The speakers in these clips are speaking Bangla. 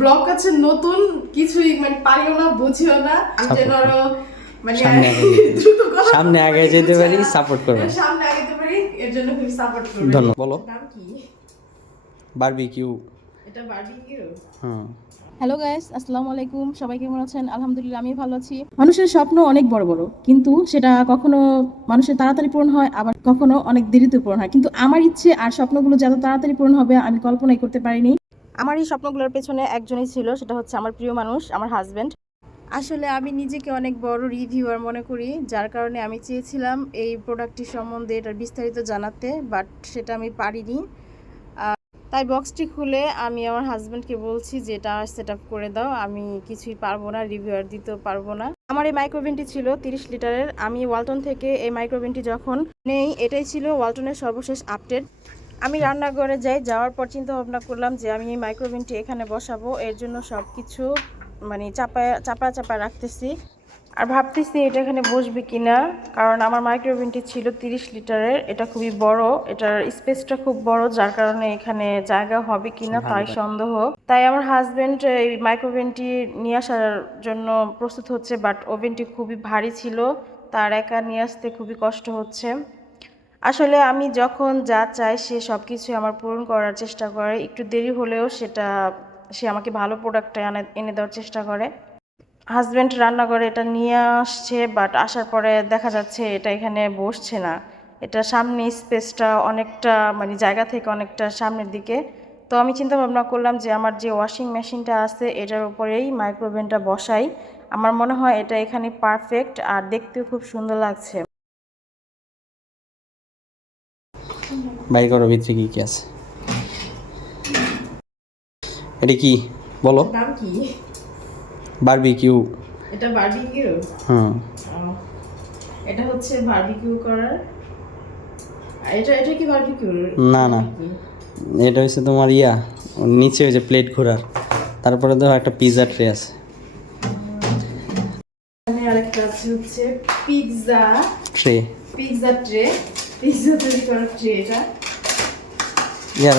ব্লগ আছে নতুন, কিছুই মানে পারিও না, বুঝিও না। আমি যেন আরো মানে সামনে আগে যেতে পারি, সাপোর্ট করবে। সামনে আগাতে পারি, এর জন্য খুব সাপোর্ট করবে। ধন্যবাদ। বলো। নাম কি? বারবিকিউ। এটা বারবিকিউ। হুম। হ্যালো গাইস, আসসালামু আলাইকুম। সবাই কেমন আছেন? আলহামদুলিল্লাহ, আমি ভালো আছি। মানুষের স্বপ্ন অনেক বড় বড়, কিন্তু সেটা কখনো মানুষের তাড়াতাড়ি পূরণ হয়, আবার কখনো অনেক দেরিতে পূরণ হয়। কিন্তু আমার ইচ্ছে আর স্বপ্নগুলো যত তাড়াতাড়ি পূরণ হবে আমি কল্পনাই করতে পারিনি। আমার এই স্বপ্নগুলোর পেছনে একজনই ছিল, সেটা হচ্ছে আমার প্রিয় মানুষ, আমার হাজব্যান্ড। আসলে আমি নিজেকে অনেক বড় রিভিউয়ার মনে করি, যার কারণে আমি চেয়েছিলাম এই প্রোডাক্টটি সম্বন্ধে এটার বিস্তারিত জানাতে, বাট সেটা আমি পারিনি। তাই বক্সটি খুলে আমি আমার হাজব্যান্ডকে বলছি যে এটা সেট আপ করে দাও, আমি কিছুই পারবো না, রিভিউয়ার দিতেও পারবো না। আমার এই মাইক্রোওভেনটি ছিল 30 লিটারের। আমি ওয়ালটন থেকে এই মাইক্রোওভেনটি যখন নেই, এটাই ছিল ওয়ালটনের সর্বশেষ আপডেট। আমি রান্নাঘরে যাওয়ার পর চিন্তা ভাবনা করলাম যে আমি এই মাইক্রোওভেনটি এখানে বসাবো, এর জন্য সব কিছু মানে চাপা রাখতেছি আর ভাবতেছি এটা এখানে বসবে কিনা, কারণ আমার মাইক্রোওভেনটি ছিল 30 লিটারের। এটা খুবই বড়, এটার স্পেসটা খুব বড়, যার কারণে এখানে জায়গা হবে কিনা তাই সন্দেহ। তাই আমার হাজবেন্ড এই মাইক্রোওভেনটি নিয়ে আসার জন্য প্রস্তুত হচ্ছে, বাট ওভেনটি খুবই ভারী ছিল, তার একা নিয়ে আসতে খুবই কষ্ট হচ্ছে। আসলে আমি যখন যা চাই সে সব কিছুই আমার পূরণ করার চেষ্টা করে, একটু দেরি হলেও সে আমাকে ভালো প্রোডাক্টটা এনে দেওয়ার চেষ্টা করে। হাজব্যান্ড রান্নাঘরে এটা নিয়ে আসছে, বাট আসার পরে দেখা যাচ্ছে এটা এখানে বসছে না। এটা সামনে স্পেসটা অনেকটা মানে জায়গা থেকে অনেকটা সামনের দিকে। তো আমি চিন্তা ভাবনা করলাম যে আমার যে ওয়াশিং মেশিনটা আছে এটার উপরেই মাইক্রোওভেনটা বসাই। আমার মনে হয় এটা এখানে পারফেক্ট আর দেখতেও খুব সুন্দর লাগছে। বাই করো ভিতরে কি কি আছে। এটা কি বলো? নাম কি? বারবিকিউ। এটা বারবিকিউ। হুম। এটা হচ্ছে বারবিকিউ করার। এটা কি বারবিকিউ? না না, এটা হচ্ছে তোমার নিচে হয়েছে প্লেট ঘোরার, তারপরে তো একটা পিৎজা ট্রে আছে। এখানে আরেকটা আছে হচ্ছে পিৎজা ট্রে। পিৎজা তৈরি করার ট্রে। এটা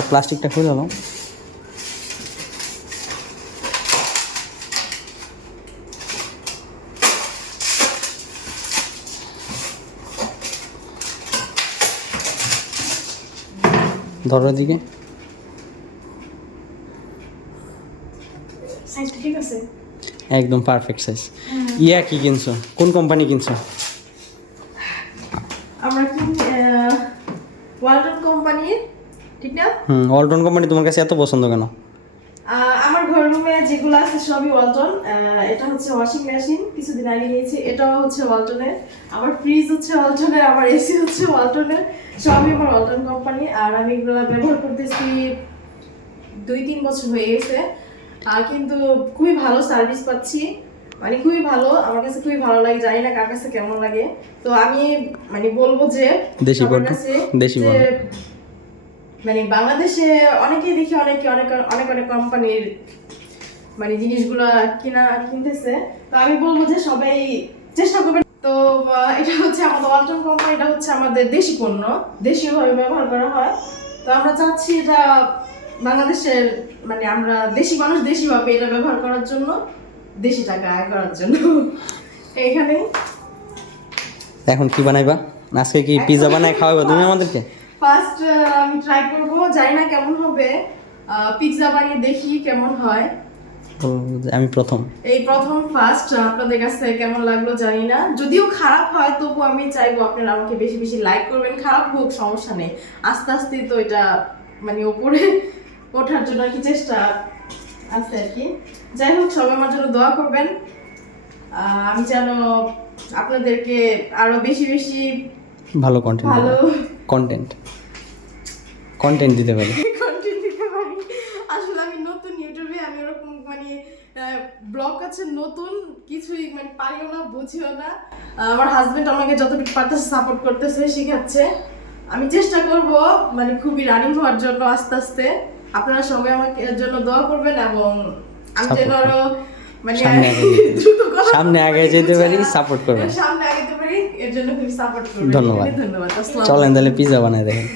প্লাস্টিকটা খুলে নাও। ধরো দিকে। সাইজটা ঠিক আছে? একদম পারফেক্ট সাইজ। কি কিনছো? কোন কোম্পানি কিনছো? আমরা কি ওয়ালটন কোম্পানির, ঠিক না? ওয়ালটন কোম্পানি তোমার কাছে এত পছন্দ কেন? আমার ঘর রুমে যেগুলো আছে সবই ওয়ালটন। এটা হচ্ছে ওয়াশিং মেশিন, কিছুদিন আগে নিয়েছি, এটাও হচ্ছে ওয়ালটনের। আমার ফ্রিজ হচ্ছে ওয়ালটনের, আমার এসি হচ্ছে ওয়ালটনের, সবই আমার ওয়ালটন কোম্পানি। আর আমি এগুলো ব্যবহার করতেছি 2-3 বছর হয়ে গেছে, কিন্তু খুবই ভালো সার্ভিস পাচ্ছি, মানে খুবই ভালো, আমার কাছে খুবই ভালো লাগে। জানি না কার কাছে কেমন লাগে। তো আমি মানে বলবো যে সবার কাছে যে মানে বাংলাদেশে অনেকেই দেখি অনেক অনেক কোম্পানির মানে জিনিসগুলো কিনতেছে। তো আমি বলবো যে সবাই চেষ্টা করবেন। তো এটা হচ্ছে আমাদের ওয়ালটন কোম্পানি, এটা হচ্ছে আমাদের দেশি পণ্য, দেশীয়ভাবে ব্যবহার করা হয়। তো আমরা চাচ্ছি এটা বাংলাদেশের মানে আমরা দেশি মানুষ দেশিভাবে এটা ব্যবহার করার জন্য, দেশি টাকা আয় করার জন্য। এখানে এখন কি বানাইবা? আজকে কি পিৎজা বানাই খাওয়াবা তুমি আমাদেরকে? ফার্স্ট আমি ট্রাই করব, জানি না কেমন হবে, পিৎজা বানিয়ে দেখি কেমন হয়। আমি এই প্রথম ফার্স্ট, আপনাদের কাছে কেমন লাগলো জানি না, যদিও খারাপ হয় তবু আমি চাইবো আপনারা আমাকে বেশি বেশি লাইক করবেন। খারাপ হোক সমস্যা নেই, আস্তে আস্তে তো এটা মানে উপরে ওঠার জন্য আর কি চেষ্টা আছে আর কি। যাই হোক, সবাই আমার জন্য দোয়া করবেন, আমি যেন আপনাদেরকে আরো বেশি বেশি ভালো কন্টেন্ট দিতে পারি। আসলে আমি নতুন ইউটিউবে, আমি ওরকম মানে ব্লগ আছে নতুন, কিছুই মানে পারিও না, বুঝিও না। আমার হাজবেন্ড আমাকে যতটুকু পারতেছে সাপোর্ট করতেছে, শিখাচ্ছে। আমি চেষ্টা করব মানে খুবই রানিং হওয়ার জন্য আস্তে আস্তে। আপনারা সবাই আমাকে এর জন্য দোয়া করবেন এবং আমি যেন আরো মানে সামনে আগে যেতে পারি, সাপোর্ট করবেন। সামনে আগাতে পারি, এর জন্য খুবই সাপোর্ট করবেন। ধন্যবাদ। ধন্যবাদ। চলেন তাহলে পিৎজা বানাই দেখেন।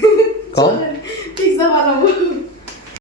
পিৎজা বানাবো।